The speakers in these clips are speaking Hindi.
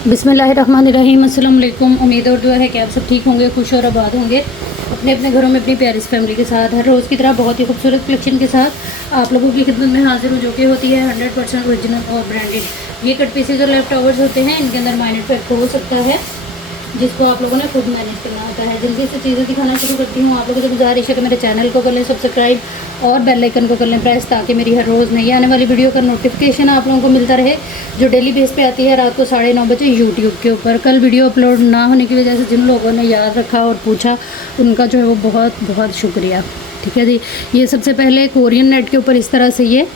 बिस्मिल्लाहिर्रहमानिर्रहीम। अस्सलाम वालेकुम। उम्मीद और दुआ है कि आप सब ठीक होंगे, खुश और आबाद होंगे अपने अपने घरों में अपनी प्यारी फैमिली के साथ। हर रोज़ की तरह बहुत ही खूबसूरत कलेक्शन के साथ आप लोगों की खिदमत में हाजिर हूँ, जो कि होती है 100% ओरिजिनल और ब्रांडेड। ये कट पीसेज और लेफ्ट ओवर्स होते हैं, इनके अंदर माइनर इफेक्ट हो सकता है जिसको आप लोगों ने खुद मैनेज करना होता है। जल्दी से चीज़ें दिखाना शुरू करती हूँ। आप लोगों से गुजारिश है कि मेरे चैनल को कर लें सब्सक्राइब और बेल आइकन को कर लें प्रेस, ताकि मेरी हर रोज़ नई आने वाली वीडियो का नोटिफिकेशन आप लोगों को मिलता रहे, जो डेली बेस पे आती है रात को 9:30 बजे यूट्यूब के ऊपर। कल वीडियो अपलोड ना होने की वजह से जिन लोगों ने याद रखा और पूछा, उनका जो है वो बहुत बहुत शुक्रिया। ठीक है जी। ये सबसे पहले कोरियन नेट के ऊपर इस तरह से ये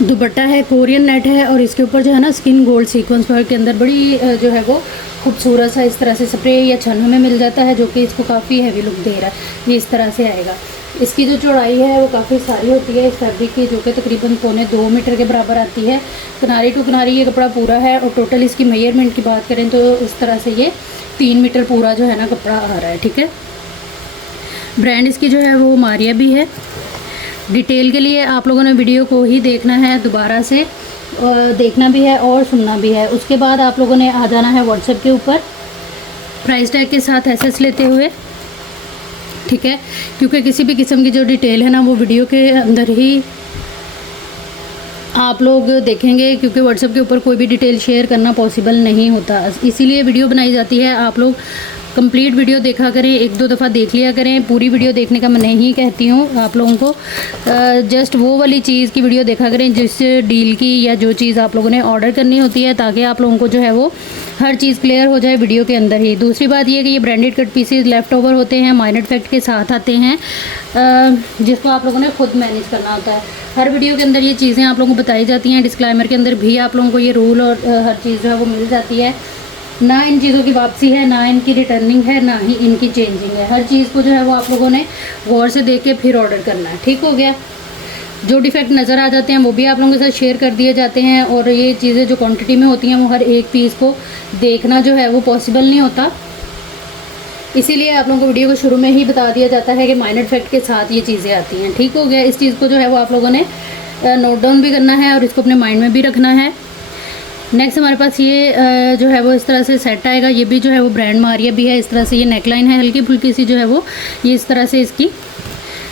दुपट्टा है, कोरियन नेट है, और इसके ऊपर जो है ना स्किन गोल्ड सीक्वेंस वर्क के अंदर बड़ी जो है वो खूबसूरत सा इस तरह से स्प्रे या छन हमें मिल जाता है, जो कि इसको काफ़ी हैवी लुक दे रहा है। ये इस तरह से आएगा। इसकी जो चौड़ाई है वो काफ़ी सारी होती है इस फैब्रिक की, जो कि तकरीबन 1.25 मीटर के बराबर आती है। किनारी टू किनारी ये कपड़ा पूरा है, और टोटल इसकी मेजरमेंट की बात करें तो इस तरह से ये 3 मीटर पूरा जो है ना कपड़ा आ रहा है। ठीक है। ब्रांड इसकी जो है वो मारिया भी है। डिटेल के लिए आप लोगों ने वीडियो को ही देखना है, दोबारा से देखना भी है और सुनना भी है। उसके बाद आप लोगों ने आ जाना है व्हाट्सएप के ऊपर प्राइस टैग के साथ एसएस लेते हुए। ठीक है। क्योंकि किसी भी किस्म की जो डिटेल है ना वो वीडियो के अंदर ही आप लोग देखेंगे, क्योंकि व्हाट्सएप के ऊपर कोई भी डिटेल शेयर करना पॉसिबल नहीं होता, इसीलिए वीडियो बनाई जाती है। आप लोग कंप्लीट वीडियो देखा करें, 1-2 दफ़ा देख लिया करें। पूरी वीडियो देखने का मैं नहीं कहती हूँ आप लोगों को, जस्ट वो वाली चीज़ की वीडियो देखा करें जिस डील की या जो चीज़ आप लोगों ने ऑर्डर करनी होती है, ताकि आप लोगों को जो है वो हर चीज़ क्लियर हो जाए वीडियो के अंदर ही। दूसरी बात ये कि ये branded cut pieces left over होते हैं, माइनर इफेक्ट के साथ आते हैं, जिसको आप लोगों ने खुद मैनेज करना होता है। हर वीडियो के अंदर ये चीज़ें आप लोगों को बताई जाती हैं, डिस्क्लेमर के अंदर भी आप लोगों को ये रूल और हर चीज़ जो है वो मिल जाती है। ना इन चीज़ों की वापसी है, ना इनकी रिटर्निंग है, ना ही इनकी चेंजिंग है। हर चीज़ को जो है वो आप लोगों ने गौर से देख के फिर ऑर्डर करना है। ठीक हो गया। जो डिफेक्ट नज़र आ जाते हैं वो भी आप लोगों के साथ शेयर कर दिए जाते हैं, और ये चीज़ें जो क्वांटिटी में होती हैं वो हर एक पीस को देखना जो है वो पॉसिबल नहीं होता, इसीलिए आप लोगों को वीडियो को शुरू में ही बता दिया जाता है कि माइनर इफेक्ट के साथ ये चीज़ें आती हैं। ठीक हो गया। इस चीज़ को जो है वो आप लोगों ने नोट डाउन भी करना है और इसको अपने माइंड में भी रखना है। नेक्स्ट हमारे पास ये जो है वो इस तरह से सेट आएगा। ये भी जो है वो ब्रांड मारिया भी है। इस तरह से ये नेकलाइन है, हल्की फुल्की सी जो है वो ये इस तरह से इसकी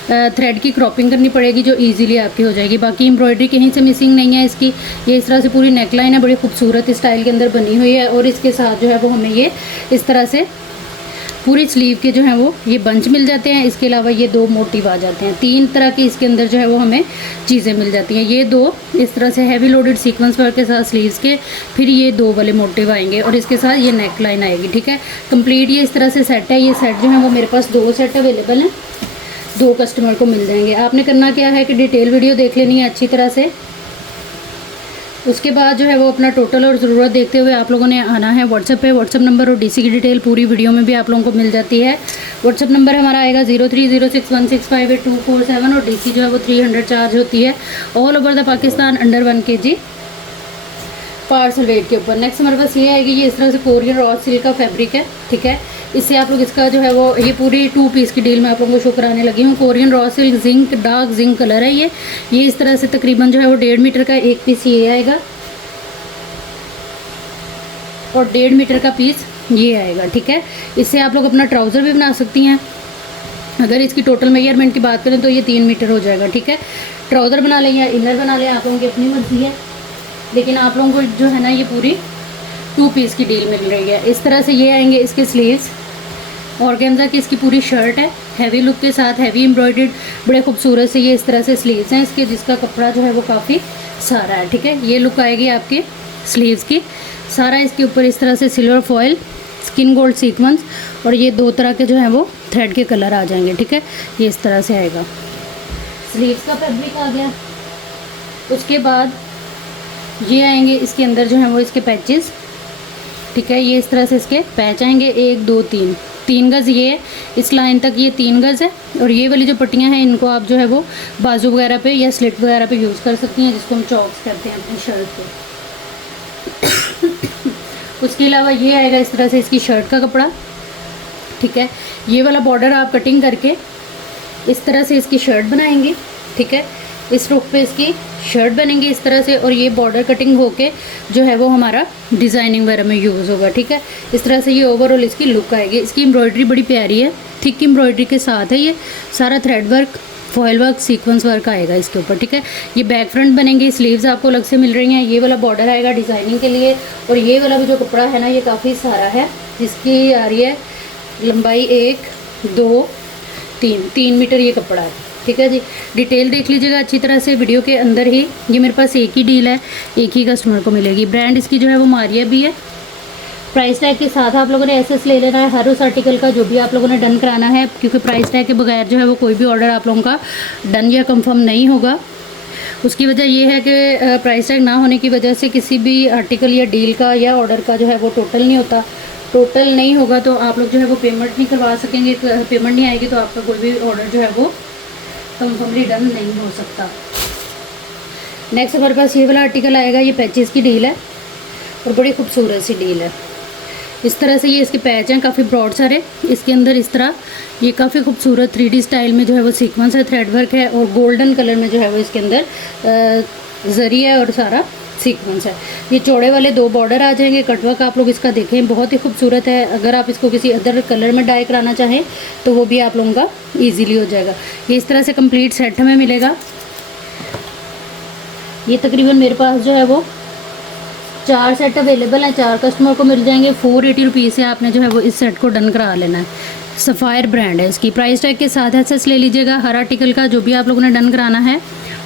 थ्रेड की क्रॉपिंग करनी पड़ेगी, जो इजीली आपकी हो जाएगी। बाकी एम्ब्रॉयडरी कहीं से मिसिंग नहीं है इसकी। ये इस तरह से पूरी नेकलाइन है, बड़ी खूबसूरत स्टाइल के अंदर बनी हुई है, और इसके साथ जो है वो हमें ये इस तरह से पूरी स्लीव के जो हैं वो ये बंच मिल जाते हैं। इसके अलावा ये 2 मोटिव आ जाते हैं। 3 तरह की इसके अंदर जो है वो हमें चीज़ें मिल जाती हैं। ये 2 इस तरह से हैवी लोडेड सीक्वेंस वर्क के साथ स्लीव्स के, फिर ये 2 वाले मोटिव आएंगे, और इसके साथ ये नेक लाइन आएगी। ठीक है। कंप्लीट ये इस तरह से सेट है। ये सेट जो है वो मेरे पास 2 सेट अवेलेबल हैं, 2 कस्टमर को मिल जाएंगे। आपने करना क्या है कि डिटेल वीडियो देख लेनी है अच्छी तरह से। उसके बाद जो है वो अपना टोटल और ज़रूरत देखते हुए आप लोगों ने आना है व्हाट्सएप पे। व्हाट्सएप नंबर और डीसी की डिटेल पूरी वीडियो में भी आप लोगों को मिल जाती है। व्हाट्सएप नंबर हमारा आएगा 030616582447, और डीसी जो है वो 300 चार्ज होती है all over the Pakistan under 1 kg parcel weight के ऊपर। नेक्स्ट हमारे पास ये आएगी। ये इस तरह से कोरियन रॉ सिल्क का फैब्रिक है। ठीक है। इससे आप लोग इसका जो है वो ये पूरी 2 पीस की डील में आप लोगों को शो कराने लगी हूँ। Korean raw silk zinc dark zinc colour है ये इस तरह से तकरीबन जो है वो 1.5 मीटर का एक पीस ये आएगा, और 1.5 मीटर का पीस ये आएगा। ठीक है। इससे आप लोग अपना ट्राउज़र भी बना सकती हैं। अगर इसकी टोटल मेजरमेंट की बात करें तो ये 3 मीटर हो जाएगा। ठीक है। ट्राउज़र बना लें या इनर बना लें, आप लोगों की अपनी मर्जी है, लेकिन आप लोगों को जो है ना ये पूरी 2 पीस की डील मिल रही है। इस तरह से ये आएंगे इसके स्लीव्स। ऑर्गेन्जा की इसकी पूरी शर्ट है, हैवी लुक के साथ, हैवी एम्ब्रॉयडर्ड, बड़े खूबसूरत से ये इस तरह से स्लीव्स हैं इसके, जिसका कपड़ा जो है वो काफ़ी सारा है। ठीक है। ये लुक आएगी आपकी स्लीव्स की। सारा इसके ऊपर इस तरह से silver foil, skin gold sequence, और ये 2 तरह के जो हैं वो थ्रेड के कलर आ जाएंगे। ठीक है। ये इस तरह से आएगा। स्लीव्स का फैब्रिक आ गया। उसके बाद ये आएंगे इसके अंदर जो है वो इसके पैचेस। ठीक है। ये इस तरह से इसके पैच आएंगे 1 2 3 गज़ ये है, इस लाइन तक ये 3 गज़ है, और ये वाली जो पट्टियाँ हैं इनको आप जो है वो बाजू वगैरह पे या स्लिट वगैरह पे यूज़ कर सकती हैं, जिसको हम चॉक्स करते हैं अपनी शर्ट पे। उसके अलावा ये आएगा इस तरह से इसकी शर्ट का कपड़ा। ठीक है। ये वाला बॉर्डर आप कटिंग करके इस तरह से इसकी शर्ट बनाएंगे। ठीक है। इस रुख पे इसकी शर्ट बनेंगी इस तरह से, और ये बॉर्डर कटिंग होके जो है वो हमारा डिज़ाइनिंग वगैरह में यूज़ होगा। ठीक है, इस तरह से ये ओवरऑल इसकी लुक आएगी। इसकी एम्ब्रॉयडरी बड़ी प्यारी है, थिक एम्ब्रॉयडरी के साथ है, ये सारा thread work, foil work, sequence work आएगा इसके ऊपर। ठीक है, ये बैक फ्रंट बनेंगे, स्लीव्स आपको अलग से मिल रही हैं। ये वाला बॉर्डर आएगा डिज़ाइनिंग के लिए, और ये वाला भी जो कपड़ा है ना ये काफ़ी सारा है, जिसकी आ रही है लंबाई 1 2 3 मीटर ये कपड़ा है। ठीक है जी, डिटेल देख लीजिएगा अच्छी तरह से वीडियो के अंदर ही। ये मेरे पास एक ही डील है, एक ही कस्टमर को मिलेगी। ब्रांड इसकी जो है वो मारिया भी है। प्राइस टैग के साथ आप लोगों ने एसएस ले लेना है हर उस आर्टिकल का जो भी आप लोगों ने डन कराना है, क्योंकि प्राइस टैग के बगैर जो है वो कोई भी ऑर्डर आप लोगों का डन या कंफर्म नहीं होगा। उसकी वजह ये है कि प्राइस टैग ना होने की वजह से किसी भी आर्टिकल या डील का या ऑर्डर का जो है वो टोटल नहीं होता। टोटल नहीं होगा तो आप लोग जो है वो पेमेंट नहीं करवा सकेंगे, पेमेंट नहीं आएगी तो आपका कोई भी ऑर्डर जो है वो कंफर्मली डन नहीं हो सकता। नेक्स्ट हमारे पास ये वाला आर्टिकल आएगा, ये पैचेस की डील है और बड़ी खूबसूरत सी डील है। इस तरह से ये इसके पैच हैं काफ़ी ब्रॉड सारे, इसके अंदर इस तरह ये काफ़ी खूबसूरत 3D स्टाइल में जो है वो सीक्वेंस है, थ्रेड वर्क है, और गोल्डन कलर में जो है वो इसके अंदर जरी है और सारा सीक्वेंस है। ये चौड़े वाले 2 बॉर्डर आ जाएंगे। कटवर्क आप लोग इसका देखें, बहुत ही खूबसूरत है। अगर आप इसको किसी अदर कलर में डाई कराना चाहें तो वो भी आप लोगों का ईजीली हो जाएगा। ये इस तरह से कंप्लीट सेट हमें मिलेगा। ये तकरीबन मेरे पास जो है वो 4 सेट अवेलेबल हैं, 4 कस्टमर को मिल जाएंगे। 480 रुपीज़ से आपने जो है वो इस सेट को डन करा लेना है। सफ़ायर ब्रांड है इसकी। प्राइस टैग के साथ एसएस ले लीजिएगा हर आर्टिकल का जो भी आप लोगों ने डन कराना है।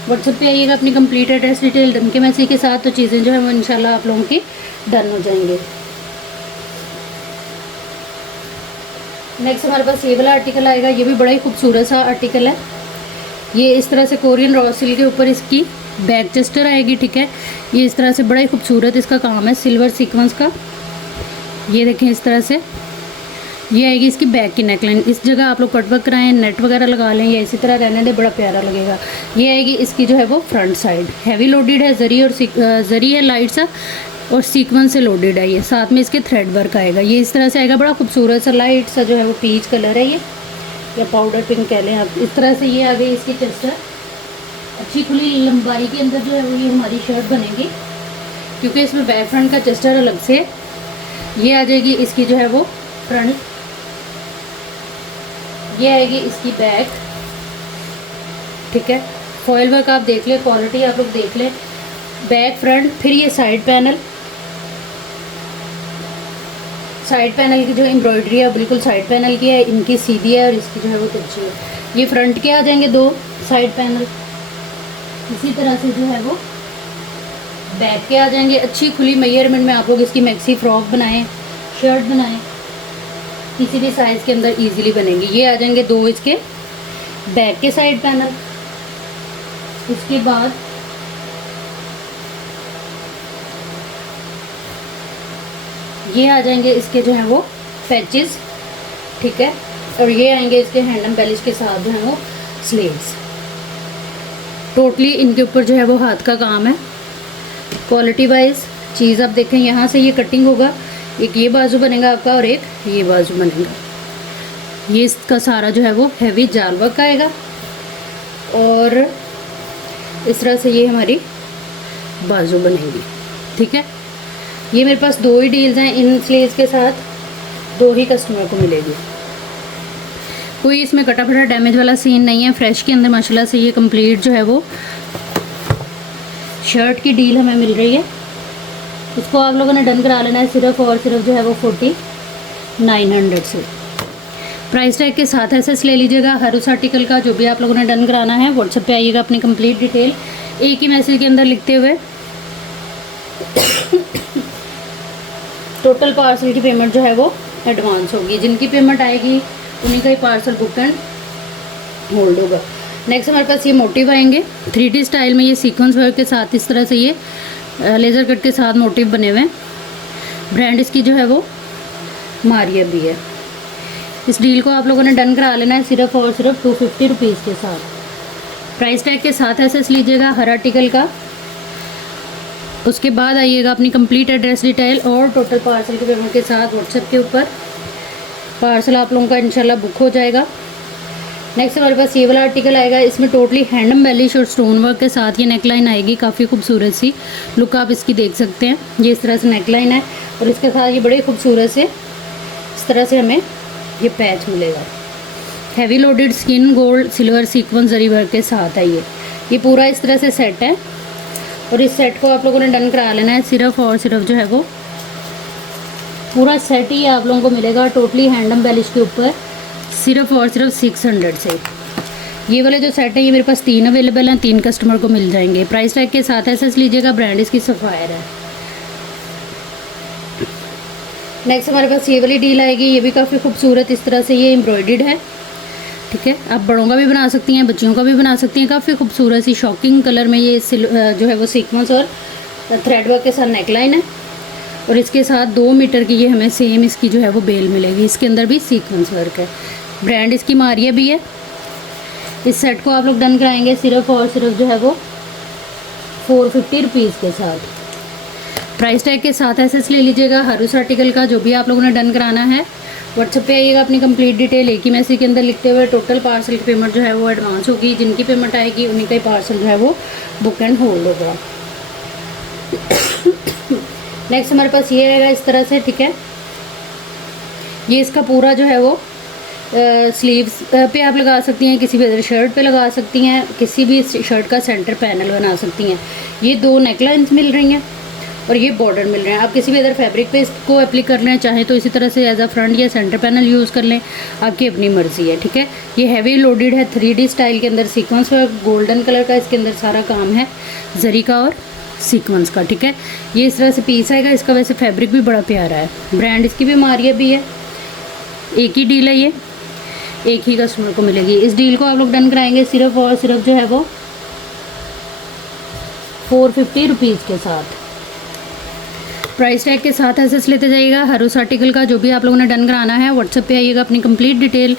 व्हाट्सएप पे आइएगा अपनी कंप्लीट एड्रेस डिटेल डन के मैसेज के साथ, तो चीज़ें जो है वो इंशाल्लाह आप लोगों की डन हो जाएंगे। नेक्स्ट हमारे पास ये वाला आर्टिकल आएगा, ये भी बड़ा ही खूबसूरत सा आर्टिकल है। ये इस तरह से कोरियन रॉ सिल्क के ऊपर इसकी बैक चेस्टर आएगी। ठीक है, ये इस तरह से बड़ा ही खूबसूरत इसका काम है सिल्वर सीक्वेंस का। ये देखें इस तरह से ये आएगी इसकी बैक की नेकलाइन। इस जगह आप लोग कटवर्क कराएं, नेट वगैरह लगा लें या इसी तरह रहने दें, बड़ा प्यारा लगेगा। ये आएगी इसकी जो है वो फ्रंट साइड, हैवी लोडेड है, जरी और जरी है लाइट सा, और सीक्वेंस से लोडेड है। ये साथ में इसके थ्रेड वर्क आएगा। ये इस तरह से आएगा, बड़ा खूबसूरत सा लाइट सा जो है वो पीच कलर है ये, या पाउडर पिंक कह लें आप। इस तरह से ये आ गई इसकी चेस्टर, अच्छी खुली लंबाई के अंदर जो है वो ये हमारी शर्ट बनेगी, क्योंकि इसमें बैक फ्रंट का चेस्टर अलग से। ये आ जाएगी इसकी जो है वो फ्रंट, ये आएगी इसकी बैक। ठीक है, फॉयल वर्क आप देख लें, क्वालिटी आप लोग देख लें, बैक फ्रंट। फिर ये साइड पैनल, साइड पैनल की जो एम्ब्रॉयडरी है बिल्कुल साइड पैनल की है, इनकी सीधी है और इसकी जो है वो तिरछी है। ये फ्रंट के आ जाएंगे 2 साइड पैनल, इसी तरह से जो है वो बैक के आ जाएंगे। अच्छी खुली मेजरमेंट में आप लोग इसकी मैक्सी फ्रॉक बनाएं, शर्ट बनाएं, किसी भी साइज़ के अंदर इजीली बनेंगी। ये आ जाएंगे 2 इसके बैक के साइड पैनल। उसके बाद ये आ जाएंगे इसके जो है वो पैचेस। ठीक है, और ये आएंगे इसके हैंड एम्बेलिश के साथ जो है वो स्लीव्स। टोटली इनके ऊपर जो है वो हाथ का काम है। क्वालिटी वाइज चीज़ आप देखें, यहाँ से ये कटिंग होगा, एक ये बाजू बनेगा आपका और एक ये बाजू बनेगा। ये इसका सारा जो है वो हैवी जाल वर्क आएगा, और इस तरह से ये हमारी बाजू बनेगी। ठीक है, ये मेरे पास 2 ही डील्स हैं इन स्लीव्स के साथ, 2 ही कस्टमर को मिलेगी। कोई इसमें कटा फटा डैमेज वाला सीन नहीं है। फ्रेश के अंदर माशाल्लाह से ये कंप्लीट जो है वो शर्ट की डील हमें मिल रही है। इसको आप लोगों ने डन करा लेना है सिर्फ और सिर्फ जो है वो 4900 से। प्राइस टैग के साथ एसएस ले लीजिएगा हर उस आर्टिकल का जो भी आप लोगों ने डन कराना है। व्हाट्सएप पे आइएगा अपनी कंप्लीट डिटेल एक ही मैसेज के अंदर लिखते हुए। टोटल पार्सल की पेमेंट जो है वो एडवांस होगी, जिनकी पेमेंट आएगी उन्हीं का ही पार्सल बुक एंड होल्ड होगा। नेक्स्ट हमारे पास ये मोटिव आएंगे 3D स्टाइल में, ये सीक्वेंस वर्क के साथ इस तरह से ये लेज़र कट के साथ मोटिव बने हुए हैं। ब्रांड इसकी जो है वो मारिया भी है। इस डील को आप लोगों ने डन करा लेना है सिर्फ और सिर्फ 250 रुपीज़ के साथ। प्राइस टैग के साथ एसएस लीजिएगा हर आर्टिकल का। उसके बाद आइएगा अपनी कंप्लीट एड्रेस डिटेल और टोटल पार्सल के पेमेंट के साथ व्हाट्सएप के ऊपर पार्सल आप लोगों का इंशाल्लाह बुक हो जाएगा। नेक्स्ट हमारे पास ये वाला आर्टिकल आएगा, इसमें टोटली हैंड एम्बेलिश और स्टोन वर्क के साथ ये नेकलाइन आएगी। काफ़ी खूबसूरत सी लुक आप इसकी देख सकते हैं। ये इस तरह से नेकलाइन है और इसके साथ ये बड़े खूबसूरत से इस तरह से हमें ये पैच मिलेगा। Heavy loaded skin gold silver sequence zari work के साथ है ये पूरा इस तरह से सेट है। और इस सेट को आप लोगों ने डन करा लेना है। सिर्फ और सिर्फ जो है वो पूरा सेट ही आप लोगों को मिलेगा टोटली हैंड एम्बेलिश के ऊपर सिर्फ और सिर्फ 600 से। ये वाले जो सेट है ये मेरे पास 3 अवेलेबल हैं, 3 कस्टमर को मिल जाएंगे। प्राइस टैग के साथ ऐसे लीजिएगा। ब्रांड इसकी सफ़ायर है। नेक्स्ट हमारे पास ये वाली डील आएगी। ये भी काफ़ी खूबसूरत इस तरह से ये एम्ब्रॉयडर्ड है। ठीक है, आप बड़ों का भी बना सकती हैं, बच्चियों का भी बना सकती हैं। काफ़ी खूबसूरत सी शॉकिंग कलर में ये जो है वो सीक्वेंस और थ्रेड वर्क के साथ नेकलाइन है। और इसके साथ 2 मीटर की ये हमें सेम इसकी जो है वो बेल मिलेगी। इसके अंदर भी सीक्वेंस वर्क है। ब्रांड इसकी मारिया भी है। इस सेट को आप लोग डन कराएंगे सिर्फ और सिर्फ जो है वो 450 रुपीज़ के साथ। प्राइस टैग के साथ ऐसे ले लीजिएगा। हर उस आर्टिकल का जो भी आप लोगों ने डन कराना है व्हाट्सएप पे आइएगा, अपनी कंप्लीट डिटेल एक ही मैसेज के अंदर लिखते हुए। टोटल पार्सल की पेमेंट जो है वो एडवांस होगी। जिनकी पेमेंट आएगी उन्हीं का ही पार्सल जो है वो बुक एंड होल्ड होगा। नेक्स्ट हमारे पास ये आएगा इस तरह से। ठीक है, ये इसका पूरा जो है वो स्लीव्स पे आप लगा सकती हैं, किसी भी अदर शर्ट पे लगा सकती हैं, किसी भी शर्ट का सेंटर पैनल बना सकती हैं। ये 2 नेकलाइंस मिल रही हैं और ये बॉर्डर मिल रहे हैं। आप किसी भी अदर फैब्रिक पे इसको अप्लाई कर लें, चाहे तो इसी तरह से एज अ फ्रंट या सेंटर पैनल यूज़ कर लें, आपकी अपनी मर्ज़ी है। ठीक है, ये हैवी लोडेड है 3D स्टाइल के अंदर। सीक्वेंस वर्क गोल्डन कलर का इसके अंदर सारा काम है, जरी का और सीक्वेंस का। ठीक है, ये इस तरह से पीस आएगा। इसका वैसे फैब्रिक भी बड़ा प्यारा है। ब्रांड इसकी भी मारिया भी है। एक ही डील है, ये एक ही कस्टमर को मिलेगी। इस डील को आप लोग डन कराएंगे सिर्फ और सिर्फ जो है वो 450 रुपीज़ के साथ। प्राइस टैग के साथ ऐसे लेते जाइएगा। हर उस आर्टिकल का जो भी आप लोगों ने डन कराना है व्हाट्सएप पे आइएगा, अपनी कंप्लीट डिटेल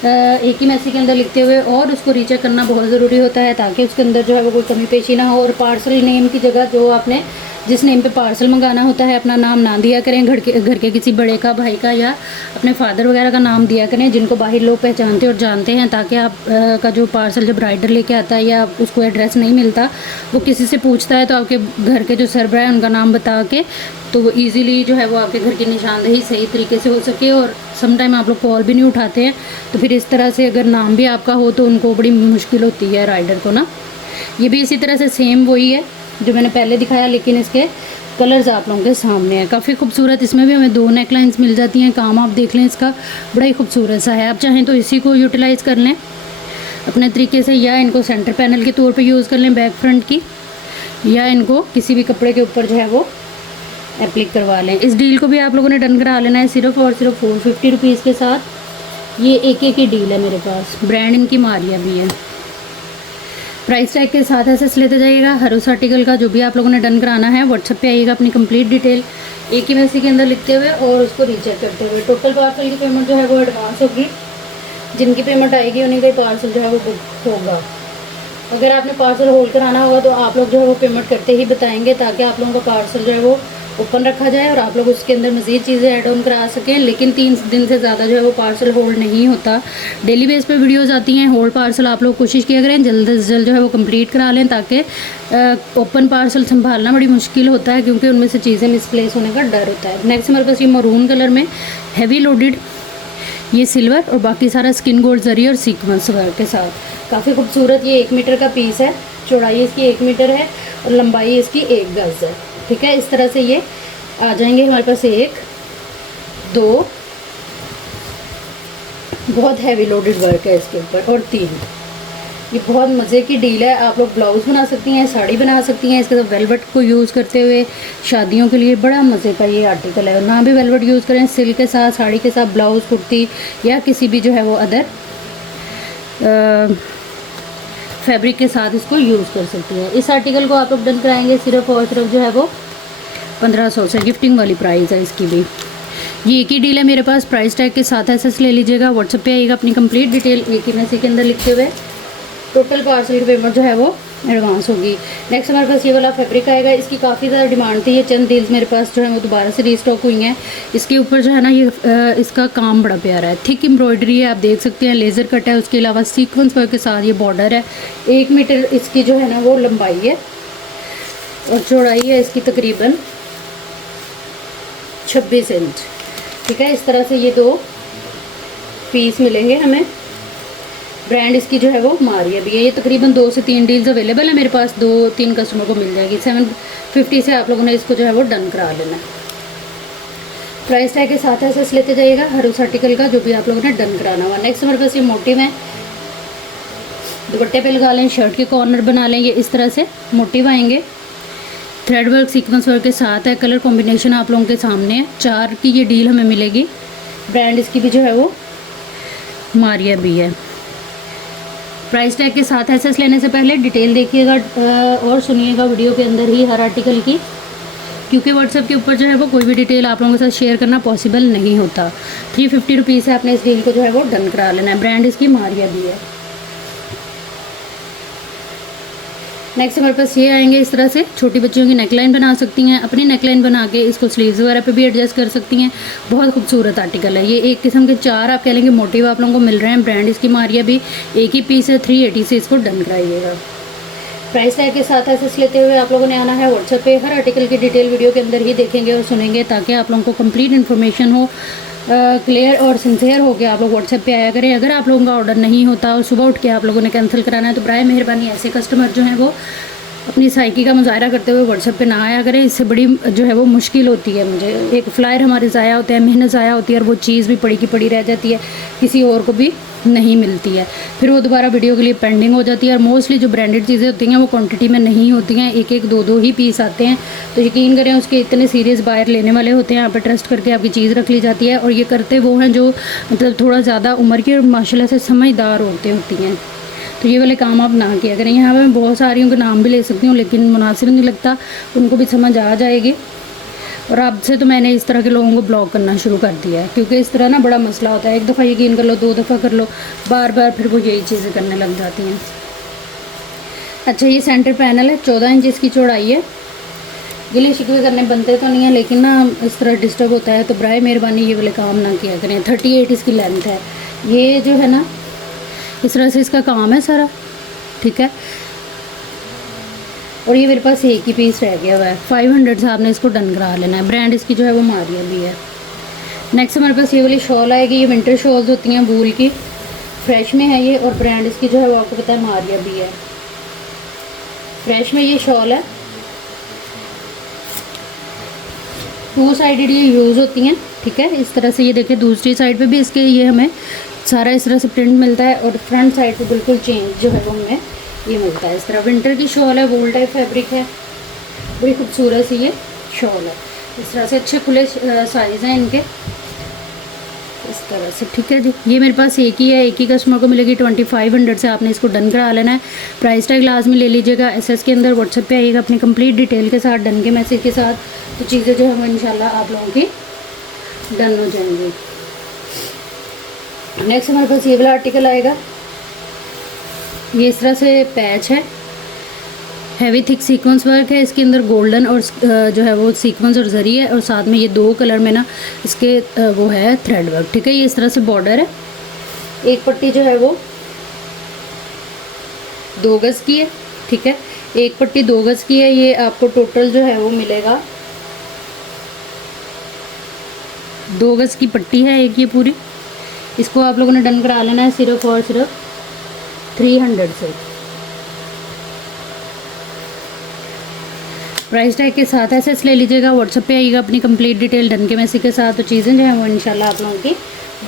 एक ही मैसेज के अंदर लिखते हुए। और उसको रीचेक करना बहुत ज़रूरी होता है ताकि उसके अंदर जो है वो कोई कमी पेशी ना हो। और पार्सल नेम की जगह जो आपने जिस नेम पे पार्सल मंगाना होता है अपना नाम ना दिया करें। घर के किसी बड़े का, भाई का या अपने फादर वगैरह का नाम दिया करें जिनको बाहर लोग पहचानते और जानते हैं, ताकि आप का जो पार्सल जब राइडर लेके आता है या उसको एड्रेस नहीं मिलता, वो किसी से पूछता है तो आपके घर के जो सरबराह है उनका नाम बता के तो वो ईज़िली जो है वो आपके घर की निशानदेही सही तरीके से हो सके। और समटाइम आप लोग कॉल भी नहीं उठाते हैं, तो फिर इस तरह से अगर नाम भी आपका हो तो उनको बड़ी मुश्किल होती है राइडर को ना। ये भी इसी तरह से सेम वही है जो मैंने पहले दिखाया, लेकिन इसके कलर्स आप लोगों के सामने हैं। काफ़ी खूबसूरत, इसमें भी हमें 2 नेकलाइंस मिल जाती हैं। काम आप देख लें इसका बड़ा ही खूबसूरत सा है। आप चाहें तो इसी को यूटिलाइज़ कर लें अपने तरीके से, या इनको सेंटर पैनल के तौर पे यूज़ कर लें बैक फ्रंट की, या इनको किसी भी कपड़े के ऊपर जो है वो एप्लिक करवा लें। इस डील को भी आप लोगों ने डन करा लेना है सिर्फ और सिर्फ 450 रुपीज़ के साथ। ये एक ही डील है मेरे पास। ब्रांड इनकी मारिया भी है। प्राइस टैग के साथ ऐसे लेते जाइएगा। हर उस आर्टिकल का जो भी आप लोगों ने डन कराना है व्हाट्सएप पे आइएगा, अपनी कंप्लीट डिटेल एक ही मैसेज के अंदर लिखते हुए और उसको रीचेक करते हुए। टोटल पार्सल की पेमेंट जो है वो एडवांस होगी। जिनकी पेमेंट आएगी उन्हीं का पार्सल जो है वो बुक होगा। अगर आपने पार्सल होल्ड कराना होगा तो आप लोग जो है वो पेमेंट करते ही बताएंगे, ताकि आप लोगों का पार्सल जो है वो ओपन रखा जाए और आप लोग उसके अंदर मज़ीद चीज़ें ऐड ऑन करा सकें। लेकिन 3 दिन से ज़्यादा जो है वो पार्सल होल्ड नहीं होता। डेली बेस पे वीडियोस आती हैं। होल्ड पार्सल आप लोग कोशिश किया करें जल्द से जल्द जो है वो कंप्लीट करा लें, ताकि ओपन पार्सल संभालना बड़ी मुश्किल होता है, क्योंकि उनमें से चीज़ें मिसप्लेस होने का डर होता है। नेक्स्ट हमारे पास ये मरून कलर में हैवी लोडेड, ये सिल्वर और बाकी सारा स्किन गोल्ड जरी और सीक्वेंस वर्क के साथ काफ़ी खूबसूरत। ये 1 मीटर का पीस है। चौड़ाई इसकी 1 मीटर है और लंबाई इसकी 1 गज है। ठीक है, इस तरह से ये आ जाएंगे हमारे पास 1 2 बहुत हैवी लोडेड वर्क है इसके ऊपर, और 3। ये बहुत मज़े की डील है। आप लोग ब्लाउज़ बना सकती हैं, साड़ी बना सकती हैं। इसके साथ वेलवेट को यूज़ करते हुए शादियों के लिए बड़ा मज़े का ये आर्टिकल है। ना भी वेलवेट यूज़ करें, सिल्क के साथ, साड़ी के साथ, ब्लाउज़, कुर्ती या किसी भी जो है वो अदर फैब्रिक के साथ इसको यूज़ कर सकती हैं। इस आर्टिकल को आप लोग डन कराएंगे सिर्फ और सिर्फ जो है वो 1500 से। गिफ्टिंग वाली प्राइस है इसकी भी। ये एक ही डील है मेरे पास। प्राइस टैग के साथ ऐसे ले लीजिएगा। व्हाट्सएप पे आइएगा, अपनी कंप्लीट डिटेल एक ही मैसेज के अंदर लिखते हुए। टोटल पार्सल की पेमेंट जो है वो एडवांस होगी। नेक्स्ट हमारे पास ये वाला फैब्रिक आएगा, इसकी काफ़ी ज़्यादा डिमांड थी, ये चंद डील्स मेरे पास जो है वो दोबारा से रीस्टॉक हुई हैं। इसके ऊपर जो है ना ये इसका काम बड़ा प्यारा है, थिक एम्ब्रॉयडरी है, आप देख सकते हैं, लेज़र कट है, उसके अलावा सीक्वेंस वर्क के साथ ये बॉर्डर है। 1 मीटर इसकी जो है ना वो लंबाई है और चौड़ाई है इसकी तकरीबन 26 इंच। ठीक है, इस तरह से ये 2 पीस मिलेंगे हमें। ब्रांड इसकी जो है वो मारिया भी है। ये तकरीबन 2 से 3 डील्स अवेलेबल है मेरे पास, 2-3 कस्टमर को मिल जाएगी। 750 से आप लोगों ने इसको जो है वो डन करा लेना है। प्राइस टैग के साथ ऐसे लेते जाइएगा हर उस आर्टिकल का जो भी आप लोगों ने डन कराना हुआ। नेक्स्ट हमारे पास ये मोटिव है, दुपट्टे पे लगा लें, शर्ट के कॉर्नर बना लें, ये इस तरह से मोटिव आएंगे। थ्रेड वर्क सीक्वेंस वर्क के साथ है, कलर कॉम्बिनेशन आप लोगों के सामने है। 4 की ये डील हमें मिलेगी। ब्रांड इसकी भी जो है वो मारिया भी है। प्राइस टैग के साथ एसेस लेने से पहले डिटेल देखिएगा और सुनिएगा वीडियो के अंदर ही हर आर्टिकल की, क्योंकि व्हाट्सएप के ऊपर जो है वो कोई भी डिटेल आप लोगों के साथ शेयर करना पॉसिबल नहीं होता। 350 रुपीज़ से आपने इस डील को जो है वो डन करा लेना है। ब्रांड इसकी मारिया भी है। नेक्स्ट हमारे पास ये आएंगे, इस तरह से छोटी बच्चियों की नेकलाइन बना सकती हैं, अपनी नेकलाइन बना के इसको स्लीव्स वगैरह पे भी एडजस्ट कर सकती हैं। बहुत खूबसूरत आर्टिकल है ये। एक किस्म के 4 आप कह लेंगे मोटिव आप लोगों को मिल रहे हैं। ब्रांड इसकी मारिया भी, एक ही पीस है, 380 से इसको डन कराइएगा। प्राइस टैग के साथ एसेस लेते हुए आप लोगों ने आना है व्हाट्सएप पे। हर आर्टिकल की डिटेल वीडियो के अंदर ही देखेंगे और सुनेंगे, ताकि आप लोगों को कंप्लीट इन्फॉर्मेशन हो, क्लियर और सिंसियर हो गया। आप लोग व्हाट्सएप पे आया करें। अगर आप लोगों का ऑर्डर नहीं होता और सुबह उठ के आप लोगों ने कैंसिल कराना है तो बराए मेहरबानी ऐसे कस्टमर जो हैं वो अपनी साइकी का मुजाहरा करते हुए व्हाट्सएप पे ना आया करें। इससे बड़ी जो है वो मुश्किल होती है मुझे। एक फ्लायर हमारे ज़ाया होते हैं, मेहनत ज़ाया होती है और वो चीज़ भी पड़ी की पड़ी रह जाती है, किसी और को भी नहीं मिलती है, फिर वो दोबारा वीडियो के लिए पेंडिंग हो जाती है। और मोस्टली जो ब्रांडेड चीज़ें होती हैं वो क्वांटिटी में नहीं होती हैं, 1-1, 2-2 ही पीस आते हैं। तो यकीन करें उसके इतने सीरियस बायर लेने वाले होते हैं, यहाँ पर ट्रस्ट करके आपकी चीज़ रख ली जाती है। और ये करते वो हैं जो मतलब थोड़ा ज़्यादा उम्र के और माशाल्लाह से समझदार औरतें होती हैं। तो ये वाले काम आप ना किया करें। यहाँ पर मैं बहुत सारियों के नाम भी ले सकती हूँ, लेकिन मुनासिब नहीं लगता, उनको भी समझ आ जाएगी। और अब से तो मैंने इस तरह के लोगों को ब्लॉक करना शुरू कर दिया है, क्योंकि इस तरह ना बड़ा मसला होता है। एक दफ़ा यकीन कर लो, 2 दफ़ा कर लो, बार बार फिर वो यही चीज़ें करने लग जाती हैं। अच्छा, ये सेंटर पैनल है, 14 इंच इसकी चौड़ाई है। गिले शिकवे करने बनते तो नहीं है, लेकिन ना इस तरह डिस्टर्ब होता है, तो बराए मेहरबानी ये वाले काम ना किया करें। 38 इसकी लेंथ है। ये जो है ना इस तरह से इसका काम है सारा, ठीक है। और ये मेरे पास एक ही पीस रह गया हुआ है। 500 से आपने इसको डन करा लेना है। ब्रांड इसकी जो है वो मारिया भी है। नेक्स्ट हमारे पास ये वाली शॉल आएगी, ये विंटर शॉल्स होती हैं वूल की, फ्रेश में है ये। और ब्रांड इसकी जो है वो आपको पता है मारिया भी है। फ्रेश में ये शॉल है, 2 साइडेड ये यूज़ होती हैं, ठीक है। इस तरह से ये देखिए, दूसरी साइड पे भी इसके ये हमें सारा इस तरह से प्रिंट मिलता है, और फ्रंट साइड पे बिल्कुल चेंज जो है वो हमें ये मिलता है। इस तरह विंटर की शॉल है, वूल टाइप फैब्रिक है, बड़ी खूबसूरत सी ये शॉल है। इस तरह से अच्छे खुले साइज़ हैं इनके, इस तरह से, ठीक है जी। ये मेरे पास एक ही है, एक ही कस्टमर को मिलेगी। 2500 से आपने इसको डन करा लेना है। प्राइस टैग लाजमी ले लीजिएगा। एसएस के अंदर व्हाट्सएप पे आइएगा अपनी कंप्लीट डिटेल के साथ, डन के मैसेज के साथ, तो चीज़ें जो है वो इंशाल्लाह आप लोगों की डन हो जाएंगी। नेक्स्ट हमारे पास ये वाला आर्टिकल आएगा, ये इस तरह से पैच है, हैवी थिक सीक्वेंस वर्क है। इसके अंदर गोल्डन और जो है वो सीक्वेंस और जरी है, और साथ में ये 2 कलर में ना इसके वो है थ्रेड वर्क, ठीक है। ये इस तरह से बॉर्डर है। एक पट्टी जो है वो 2 गज़ की है, ठीक है। एक पट्टी 2 गज़ की है। ये आपको टोटल जो है वो मिलेगा 2 गज़ की पट्टी है एक ये पूरी। इसको आप लोगों ने डन करा लेना है सिर्फ और सिर्फ 300 से। प्राइस टैग के साथ एसेस ले लीजिएगा। व्हाट्सएप पे आइएगा अपनी कंप्लीट डिटेल डन के मैसेज के साथ, तो चीज़ें जो हैं वो इंशाल्लाह आप लोगों की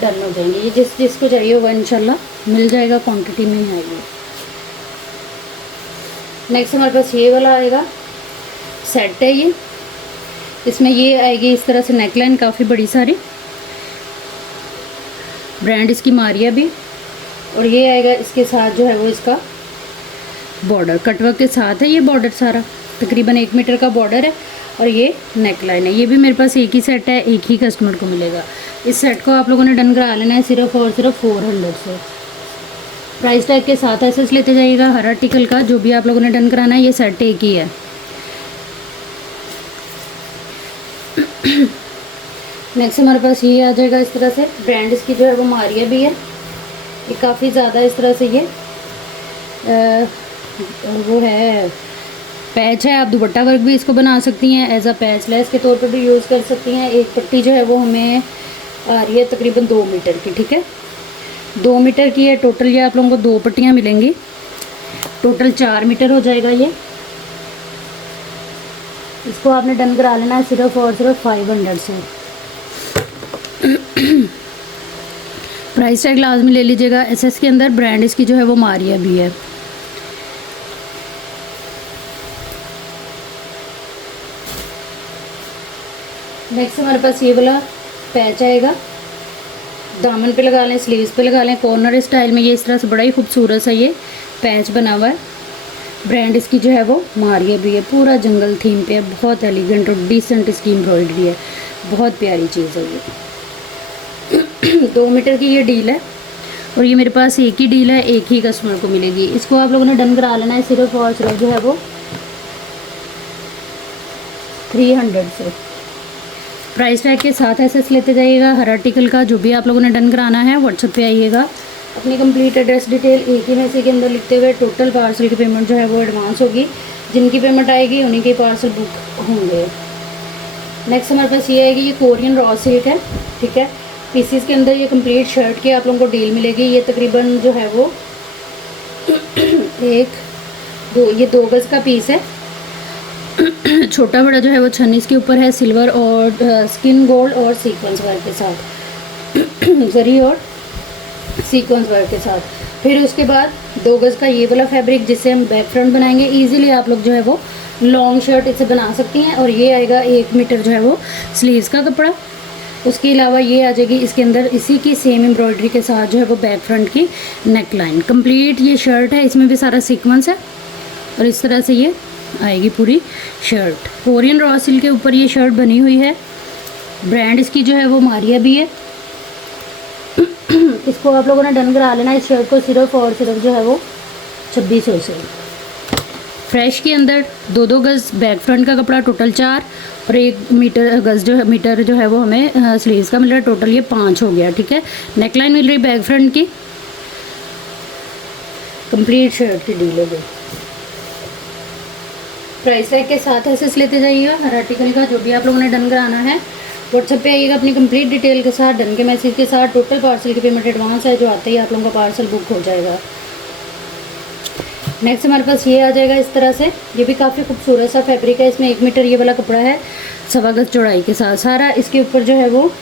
डन हो जाएंगी। ये जिसको चाहिए होगा इंशाल्लाह मिल जाएगा, क्वांटिटी में ही आएगी। नेक्स्ट हमारे पास ये वाला आएगा, सेट है ये। इसमें ये आएगी इस तरह से नेकलाइन, काफ़ी बड़ी सारी। ब्रांड इसकी मारिया भी। और ये आएगा इसके साथ जो है वो इसका बॉर्डर कटवर्क के साथ है। ये बॉर्डर सारा तकरीबन 1 मीटर का बॉर्डर है, और ये नेकलाइन है। ये भी मेरे पास एक ही सेट है, एक ही कस्टमर को मिलेगा। इस सेट को आप लोगों ने डन करा लेना है सिर्फ और सिर्फ 400 से। प्राइस टैग के साथ एसेस लेते जाइएगा हर आर्टिकल का। जो भी आप लोगों ने डन कराना है, ये सेट एक ही है। नेक्स्ट हमारे पास ये आ जाएगा इस तरह से। ब्रांड इसकी जो है वो मारिया भी है। ये काफ़ी ज़्यादा इस तरह से ये वो है, पैच है। आप दुपट्टा वर्क भी इसको बना सकती हैं, एज अ पैच लेस के तौर पर भी यूज़ कर सकती हैं। एक पट्टी जो है वो हमें आ रही है तकरीबन 2 मीटर की, ठीक है, 2 मीटर की है टोटल। ये आप लोगों को 2 पट्टियाँ मिलेंगी, टोटल 4 मीटर हो जाएगा ये। इसको आपने डन करा लेना है सिर्फ और सिर्फ 500 से। प्राइस टैग लाजमी ले लीजिएगा। एसएस के अंदर ब्रांड इसकी जो है वो मारिया भी है। नेक्स्ट हमारे पास ये वाला पैच आएगा, दामन पे लगा लें, स्लीव्स पे लगा लें, कॉर्नर स्टाइल में। ये इस तरह से बड़ा ही खूबसूरत सा ये पैच बना हुआ है। ब्रांड इसकी जो है वो मारिया भी है। पूरा जंगल थीम पे है, बहुत एलिगेंट और डिसेंट इसकी एम्ब्रॉयडरी है, बहुत प्यारी चीज़ है ये। 2 मीटर की ये डील है और ये मेरे पास एक ही डील है, एक ही कस्टमर को मिलेगी। इसको आप लोगों ने डन करा लेना है सिर्फ और सिर्फ जो है वो 300 से। प्राइस टैग के साथ एसेस लेते जाइएगा हर आर्टिकल का। जो भी आप लोगों ने डन कराना है व्हाट्सएप पे आइएगा, अपनी कंप्लीट एड्रेस डिटेल एक ही मैसेज के अंदर लिखते हुए टोटल पार्सल की पेमेंट जो है वो एडवांस होगी। जिनकी पेमेंट आएगी उन्हीं के पार्सल बुक होंगे। नेक्स्ट हमारे पास ये आएगी, ये कोरियन रॉ सिल्क है, ठीक है। पीसीस के अंदर ये कंप्लीट शर्ट की आप लोगों को डील मिलेगी। ये तकरीबन जो है वो 2 गज़ का पीस है। छोटा बड़ा जो है वो 96 के ऊपर है, सिल्वर और स्किन गोल्ड और सीक्वेंस वर्क के साथ जरी और सीक्वेंस वर्क के साथ। फिर उसके बाद 2 गज़ का ये वाला फैब्रिक जिससे हम बैक फ्रंट बनाएंगे। इजीली आप लोग जो है वो लॉन्ग शर्ट इसे बना सकती हैं। और ये आएगा 1 मीटर जो है वो स्लीव्स का कपड़ा। उसके अलावा ये आ जाएगी इसके अंदर इसी की सेम एम्ब्रॉयडरी के साथ जो है वो बैक फ्रंट की नेक लाइन। कम्प्लीट ये शर्ट है, इसमें भी सारा सीक्वेंस है और इस तरह से ये आएगी पूरी शर्ट। कोरियन रॉ सिल्क के ऊपर ये शर्ट बनी हुई है। ब्रांड इसकी जो है वो मारिया भी है। इसको आप लोगों ने डन करा लेना इस शर्ट को सिर्फ और सिर्फ जो है वो 2600 से। फ्रेश के अंदर 2 गज़ बैक फ्रंट का कपड़ा, टोटल 4 और 1 मीटर जो है वो हमें स्लीव्स का मिल रहा है। टोटल ये 5 हो गया, ठीक है। नेकलाइन मिल रही बैक फ्रंट की, कंप्लीट शर्ट की डील हो गई। प्राइस टैग के साथ एसेस लेते जाइएगा हर आर्टिकल का। जो भी आप लोगों ने डन कराना है व्हाट्सएप पे आइएगा अपनी कंप्लीट डिटेल के साथ, डन के मैसेज के साथ। टोटल पार्सल की पेमेंट एडवांस है, जो आते ही आप लोगों का पार्सल बुक हो जाएगा। नेक्स्ट हमारे पास ये आ जाएगा इस तरह से। ये भी काफ़ी खूबसूरत सा फैब्रिक है। इसमें 1 मीटर ये वाला कपड़ा है 1.25 गज़ चौड़ाई के साथ। सारा इसके ऊपर जो है वो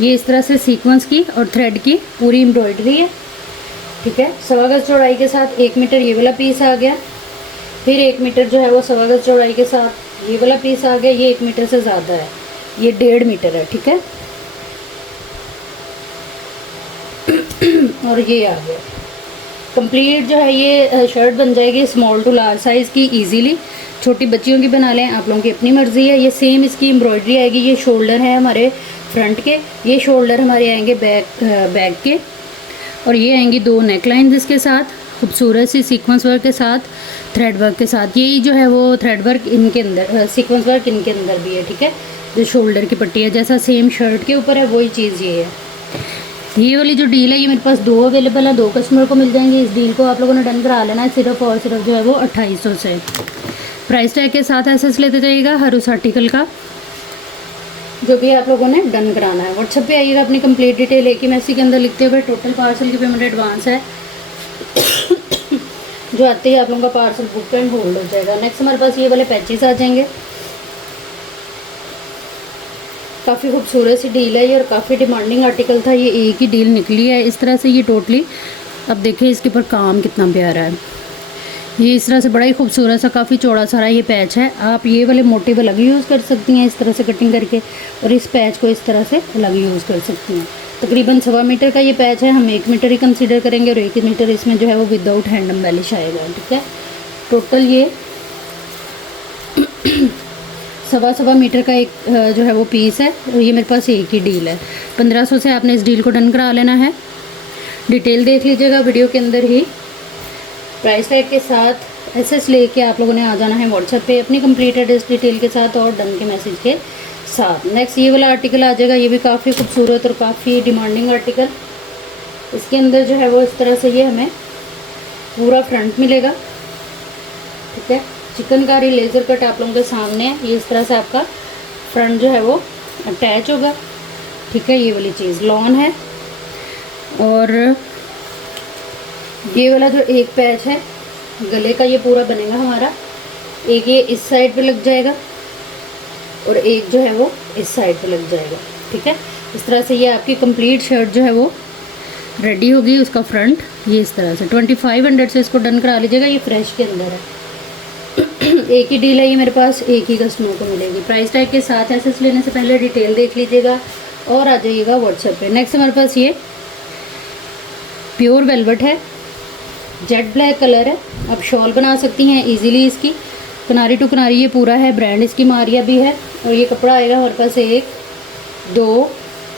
ये इस तरह से सीक्वेंस की और थ्रेड की पूरी एम्ब्रॉयडरी है, ठीक है। 1.25 गज़ चौड़ाई के साथ 1 मीटर ये वाला पीस आ गया। फिर 1 मीटर जो है वो 1.25 गज़ चौड़ाई के साथ ये वाला पीस आ गया। ये 1 मीटर से ज़्यादा है, ये 1.5 मीटर है, ठीक है। और ये आ गया कंप्लीट जो है ये शर्ट बन जाएगी स्मॉल टू लार्ज साइज़ की। इजीली छोटी बच्चियों की बना लें, आप लोगों की अपनी मर्ज़ी है। ये सेम इसकी एम्ब्रॉयडरी आएगी। ये शोल्डर है हमारे फ्रंट के, ये शोल्डर हमारे आएंगे बैक के, और ये आएंगी 2 नेक लाइन जिसके साथ खूबसूरत सी सीक्वेंस वर्क के साथ, थ्रेड वर्क के साथ। यही जो है वो थ्रेड वर्क इनके अंदर, सीक्वेंस वर्क इनके अंदर भी है, ठीक है। जो शोल्डर की पट्टी है जैसा सेम शर्ट के ऊपर है वही चीज़ ये है। ये वाली जो डील है ये मेरे पास 2 अवेलेबल है, 2 कस्टमर को मिल जाएंगे। इस डील को आप लोगों ने डन करा लेना है सिर्फ और सिर्फ जो है वो 2800 से। प्राइस टैग के साथ एसेस लेते जाइएगा हर उस आर्टिकल का जो भी आप लोगों ने डन कराना है। व्हाट्सएप पे आइएगा अपनी कंप्लीट डिटेल एक ही मैसेज के अंदर लिखते हुए। टोटल पार्सल की पेमेंट एडवांस है, जो आते ही आप लोगों का पार्सल बुक एंड होल्ड हो जाएगा। नेक्स्ट हमारे पास ये वाले पैचेस आ जाएंगे। काफ़ी खूबसूरत सी डील है ये और काफ़ी डिमांडिंग आर्टिकल था। ये एक ही डील निकली है इस तरह से ये टोटली। अब देखें इसके ऊपर काम कितना प्यारा है। ये इस तरह से बड़ा ही खूबसूरत सा काफ़ी चौड़ा सारा ये पैच है। आप ये वाले मोटिव अलग यूज़ कर सकती हैं इस तरह से कटिंग करके, और इस पैच को इस तरह से अलग यूज़ कर सकती हैं। तकरीबन 1.25 मीटर का ये पैच है, हम 1 मीटर ही कंसीडर करेंगे और 1 मीटर इसमें जो है वो विदाउट हैंड एम्बेलिश आएगा, ठीक है। टोटल ये 1.25 मीटर का एक जो है वो पीस है। और ये मेरे पास एक ही डील है। 1500 से आपने इस डील को डन करा लेना है। डिटेल देख लीजिएगा वीडियो के अंदर ही। प्राइस टैग के साथ एसएस लेके आप लोगों ने आ जाना है व्हाट्सएप पे अपनी कंप्लीट एड्रेस डिटेल के साथ और डन के मैसेज के साथ। नेक्स्ट ये वाला आर्टिकल आ जाएगा, ये भी काफ़ी खूबसूरत और काफ़ी डिमांडिंग आर्टिकल। इसके अंदर जो है वो इस तरह से ये हमें पूरा फ्रंट मिलेगा, ठीक है। चिकनकारी लेज़र कट आप लोगों के सामने है, ये इस तरह से आपका फ्रंट जो है वो अटैच होगा, ठीक है। ये वाली चीज़ लॉन है और ये वाला जो एक पैच है गले का ये पूरा बनेगा हमारा, एक ये इस साइड पे लग जाएगा और एक जो है वो इस साइड पे लग जाएगा, ठीक है। इस तरह से ये आपकी कंप्लीट शर्ट जो है वो रेडी होगी। उसका फ्रंट ये इस तरह से 2500 से इसको डन करा लीजिएगा। ये फ्रेश के अंदर है एक ही डील है ये मेरे पास, एक ही कस्टमर को मिलेगी। प्राइस टैग के साथ एसेस लेने से पहले डिटेल देख लीजिएगा और आ जाइएगा व्हाट्सएप पे। नेक्स्ट हमारे पास ये प्योर वेलवेट है, जेट ब्लैक कलर है। आप शॉल बना सकती हैं इजीली इसकी, किनारी टू किनारी ये पूरा है, ब्रांड इसकी मारिया भी है। और ये कपड़ा आएगा हमारे पास 1 2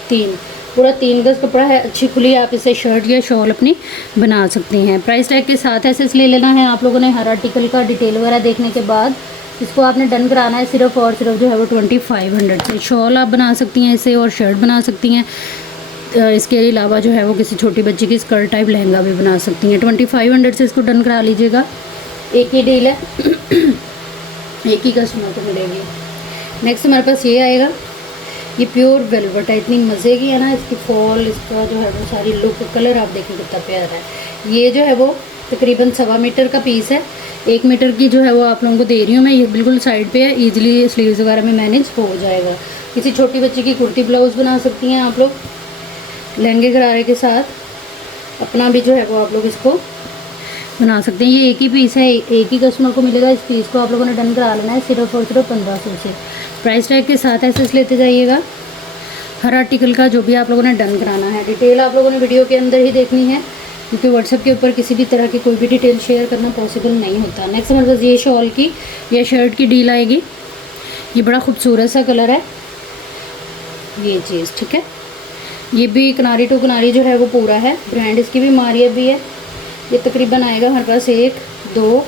3, पूरा 3 गज कपड़ा है। अच्छी खुली आप इसे शर्ट या शॉल अपनी बना सकती हैं। प्राइस टैग के साथ एसेस ले लेना है आप लोगों ने। हर आर्टिकल का डिटेल वगैरह देखने के बाद इसको आपने डन कराना है सिर्फ और सिर्फ जो है वो 2500 से। शॉल आप बना सकती हैं इसे और शर्ट बना सकती हैं। इसके अलावा जो है वो किसी छोटी बच्ची की स्कर्ट टाइप लहंगा भी बना सकती हैं। 2500 से इसको डन करा लीजिएगा। एक ही डील है एक ही कस्टमर को मिलेगी। नेक्स्ट हमारे पास ये आएगा, ये प्योर वेलवेट है, इतनी मज़े की है ना इसकी फॉल, इसका जो है वो सारी लुक, कलर आप देखें कितना प्यारा है। ये जो है वो तकरीबन 1.25 मीटर का पीस है। 1 मीटर की जो है वो आप लोगों को दे रही हूँ मैं। ये बिल्कुल साइड पे है, ईजिली स्लीव्स वगैरह में मैनेज हो जाएगा। किसी छोटी बच्ची की कुर्ती ब्लाउज़ बना सकती हैं आप लोग लहंगे गरारे के साथ। अपना भी जो है वो आप लोग इसको बना सकते हैं। ये एक ही पीस है, एक ही कस्टमर को मिलेगा। इस पीस को आप लोगों ने डन करा लेना है सिर्फ और सिर्फ 1500 से। प्राइस टैग के साथ एसेस लेते जाइएगा हर आर्टिकल का, जो भी आप लोगों ने डन कराना है। डिटेल आप लोगों ने वीडियो के अंदर ही देखनी है क्योंकि व्हाट्सएप के ऊपर किसी भी तरह की कोई भी डिटेल शेयर करना पॉसिबल नहीं होता। नेक्स्ट हमारे पास ये शॉल की या शर्ट की डील आएगी। ये बड़ा खूबसूरत सा कलर है ये चीज़, ठीक है। ये भी किनारी टू किनारी जो है वो पूरा है, ब्रांड इसकी भी मारिया भी है। ये तकरीबन आएगा हमारे पास 1 2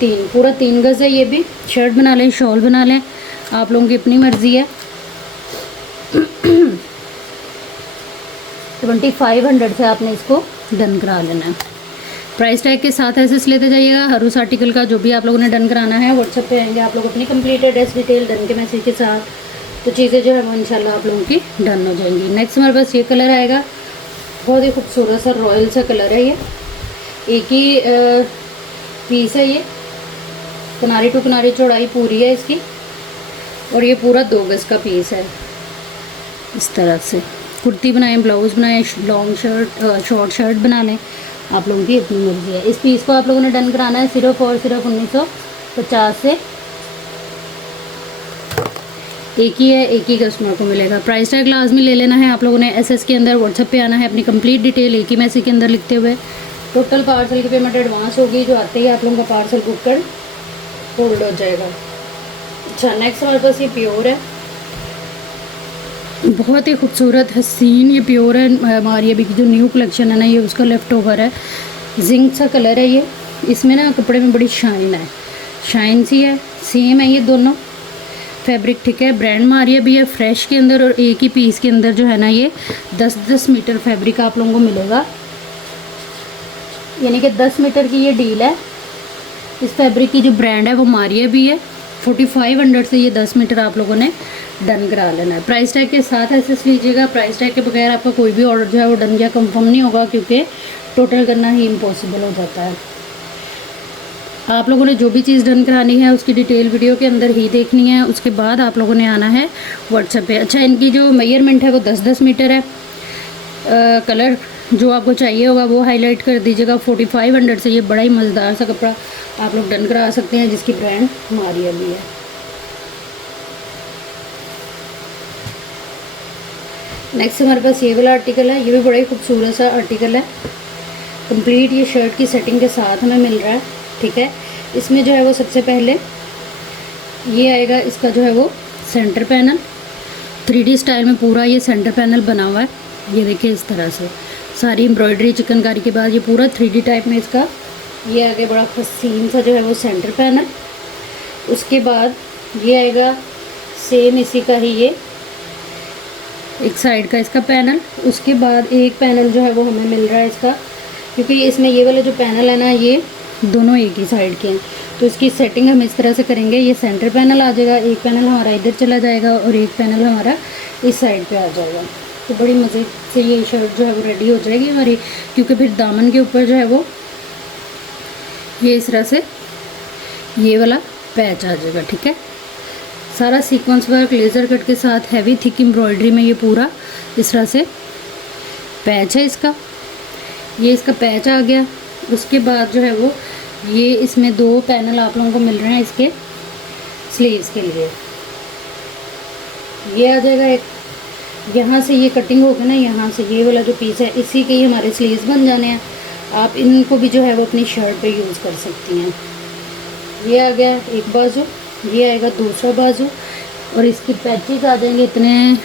3, पूरा 3 गज़ है। ये भी शर्ट बना लें शॉल बना लें, आप लोगों की अपनी मर्ज़ी है। 2500 से आपने इसको डन करा लेना है। प्राइस टैग के साथ एसेस लेते जाइएगा हर उस आर्टिकल का जो भी आप लोगों ने डन कराना है। व्हाट्सएप पे आएंगे आप लोग अपनी कंप्लीट एड्रेस डिटेल डन के मैसेज के साथ, तो चीज़ें जो है वो इंशाल्लाह आप लोगों की डन हो जाएंगी। नेक्स्ट हमारे पास ये कलर आएगा, बहुत ही खूबसूरत सा रॉयल सा कलर है। ये एक ही पीस है, ये किनारी टू किनारी चौड़ाई पूरी है इसकी और ये पूरा 2 गज़ का पीस है। इस तरह से कुर्ती बनाएं, ब्लाउज़ बनाएं, लॉन्ग शर्ट शॉर्ट शर्ट बना लें, आप लोगों की अपनी मर्ज़ी है। इस पीस को आप लोगों ने डन कराना है सिर्फ और सिर्फ 1950 से। एक ही है, एक ही कस्टमर को मिलेगा। प्राइस टैग लाजमी ले लेना है आप लोगों ने। एसएस के अंदर व्हाट्सएप पे आना है, अपनी कंप्लीट डिटेल एक ही मैसेज के अंदर लिखते हुए। टोटल पार्सल की पेमेंट एडवांस होगी, जो आते ही आप लोगों का पार्सल बुक कर होल्ड हो जाएगा। अच्छा, नेक्स्ट हमारे पास ये प्योर है, बहुत ही खूबसूरत हसीन ये प्योर है। हमारी अभी की जो न्यू कलेक्शन है ना, ये उसका लेफ़्ट ओवर है। जिंक सा कलर है ये, इसमें ना कपड़े में बड़ी शाइन है, शाइन सी है। सेम है ये दोनों फैब्रिक, ठीक है। ब्रांड मारिया भी है फ्रेश के अंदर और एक ही पीस के अंदर जो है ना ये 10-10 मीटर फैब्रिक आप लोगों को मिलेगा, यानी कि 10 मीटर की ये डील है। इस फैब्रिक की जो ब्रांड है वो मारिया भी है। 4500 से ये 10 मीटर आप लोगों ने डन करा लेना है। प्राइस टैग के साथ एसेस लीजिएगा। प्राइस टैग के बगैर आपका कोई भी ऑर्डर जो है वो डन या कंफर्म नहीं होगा, क्योंकि टोटल करना ही इम्पॉसिबल हो जाता है। आप लोगों ने जो भी चीज़ डन करानी है उसकी डिटेल वीडियो के अंदर ही देखनी है, उसके बाद आप लोगों ने आना है व्हाट्सएप पे। अच्छा, इनकी जो मेजरमेंट है वो 10-10 मीटर है। कलर जो आपको चाहिए होगा वो हाईलाइट कर दीजिएगा। 4500 से ये बड़ा ही मज़ेदार सा कपड़ा आप लोग डन करा सकते हैं, जिसकी ब्रांड मारिया भी है। नेक्स्ट हमारे पास ये वाला आर्टिकल है, ये भी बड़ा ही खूबसूरत सा आर्टिकल है। कंप्लीट ये शर्ट की सेटिंग के साथ हमें मिल रहा है, ठीक है। इसमें जो है वो सबसे पहले ये आएगा, इसका जो है वो सेंटर पैनल 3D स्टाइल में पूरा ये सेंटर पैनल बना हुआ है। ये देखिए इस तरह से सारी एम्ब्रॉयडरी चिकनकारी के बाद ये पूरा 3D टाइप में इसका ये आगे बड़ा हसीन सा जो है वो सेंटर पैनल। उसके बाद ये आएगा सेम इसी का ही ये एक साइड का इसका पैनल। उसके बाद एक पैनल जो है वो हमें मिल रहा है इसका, क्योंकि इसमें ये वाले जो पैनल है ना ये दोनों एक ही साइड के हैं, तो इसकी सेटिंग हम इस तरह से करेंगे। ये सेंटर पैनल आ जाएगा, एक पैनल हमारा इधर चला जाएगा और एक पैनल हमारा इस साइड पे आ जाएगा। तो बड़ी मज़े से ये शर्ट जो है वो रेडी हो जाएगी हमारी, क्योंकि फिर दामन के ऊपर जो है वो ये इस तरह से ये वाला पैच आ जाएगा। ठीक है, सारा सीक्वेंस वर्क लेज़र कट के साथ हैवी थिक एम्ब्रॉयडरी में ये पूरा इस तरह से पैच है इसका। ये इसका पैच आ गया। उसके बाद जो है वो ये इसमें 2 पैनल आप लोगों को मिल रहे हैं इसके स्लीव्स के लिए। ये आ जाएगा एक, यहाँ से ये कटिंग होगा ना, यहाँ से ये वाला जो पीस है इसी के ही हमारे स्लीव्स बन जाने हैं। आप इनको भी जो है वो अपनी शर्ट पे यूज़ कर सकती हैं। ये आ गया एक बाजू, ये आएगा दूसरा बाजू और इसकी पैचेस आ जाएंगे इतने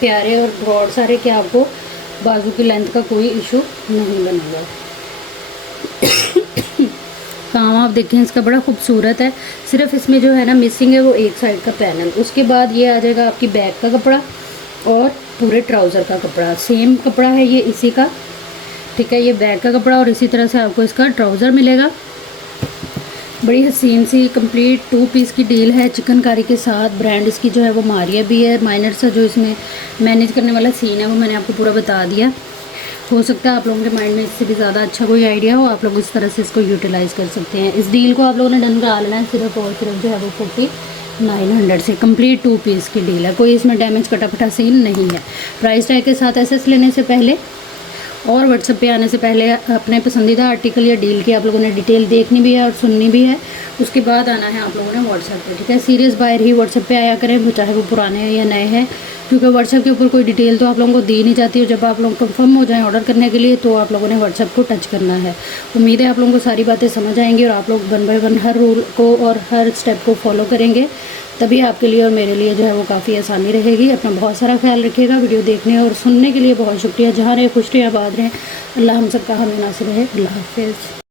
प्यारे और ब्रॉड सारे कि आपको बाजू की लेंथ का कोई इशू नहीं बनेगा। काम आप देखें इसका बड़ा खूबसूरत है। सिर्फ इसमें जो है ना मिसिंग है वो एक साइड का पैनल। उसके बाद ये आ जाएगा आपकी बैक का कपड़ा और पूरे ट्राउज़र का कपड़ा। सेम कपड़ा है ये इसी का। ठीक है, ये बैक का कपड़ा और इसी तरह से आपको इसका ट्राउज़र मिलेगा। बड़ी हसीन सी कंप्लीट 2 पीस की डील है चिकनकारी के साथ। ब्रांड इसकी जो है वो मारिया भी है। माइनर सा जो इसमें मैनेज करने वाला सीन है वो मैंने आपको पूरा बता दिया। हो सकता है आप लोगों के माइंड में इससे भी ज़्यादा अच्छा कोई आइडिया हो, आप लोग इस तरह से इसको यूटिलाइज़ कर सकते हैं। इस डील को आप लोगों ने डन करा लेना है सिर्फ और सिर्फ जो है वो 4900 से। कंप्लीट 2 पीस की डील है, कोई इसमें डैमेज कटाफटा सीन नहीं है। प्राइस टैग के साथ एसएस लेने से पहले और व्हाट्सएप पे आने से पहले अपने पसंदीदा आर्टिकल या डील की आप लोगों ने डिटेल देखनी भी है और सुननी भी है। उसके बाद आना है आप लोगों ने व्हाट्सएप पे। ठीक है, सीरियस बायर ही व्हाट्सएप पे आया करें, चाहे वो पुराने हैं या नए हैं, क्योंकि व्हाट्सएप के ऊपर कोई डिटेल तो आप लोगों को दी नहीं जाती है। जब आप लोग कंफर्म हो जाएं ऑर्डर करने के लिए तो आप लोगों ने व्हाट्सएप को टच करना है। उम्मीद है आप लोगों को सारी बातें समझ आएंगी और आप लोग 1 बाय 1 हर रूल को और हर स्टेप को फॉलो करेंगे, तभी आपके लिए और मेरे लिए जो है वो काफ़ी आसानी रहेगी। अपना बहुत सारा ख्याल रखिएगा। वीडियो देखने और सुनने के लिए बहुत शुक्रिया। जहाँ रहे खुश रहे, आबाद रहें। अल्लाह हम सबका हमें नासिर रहे। अल्लाह हाफिज़।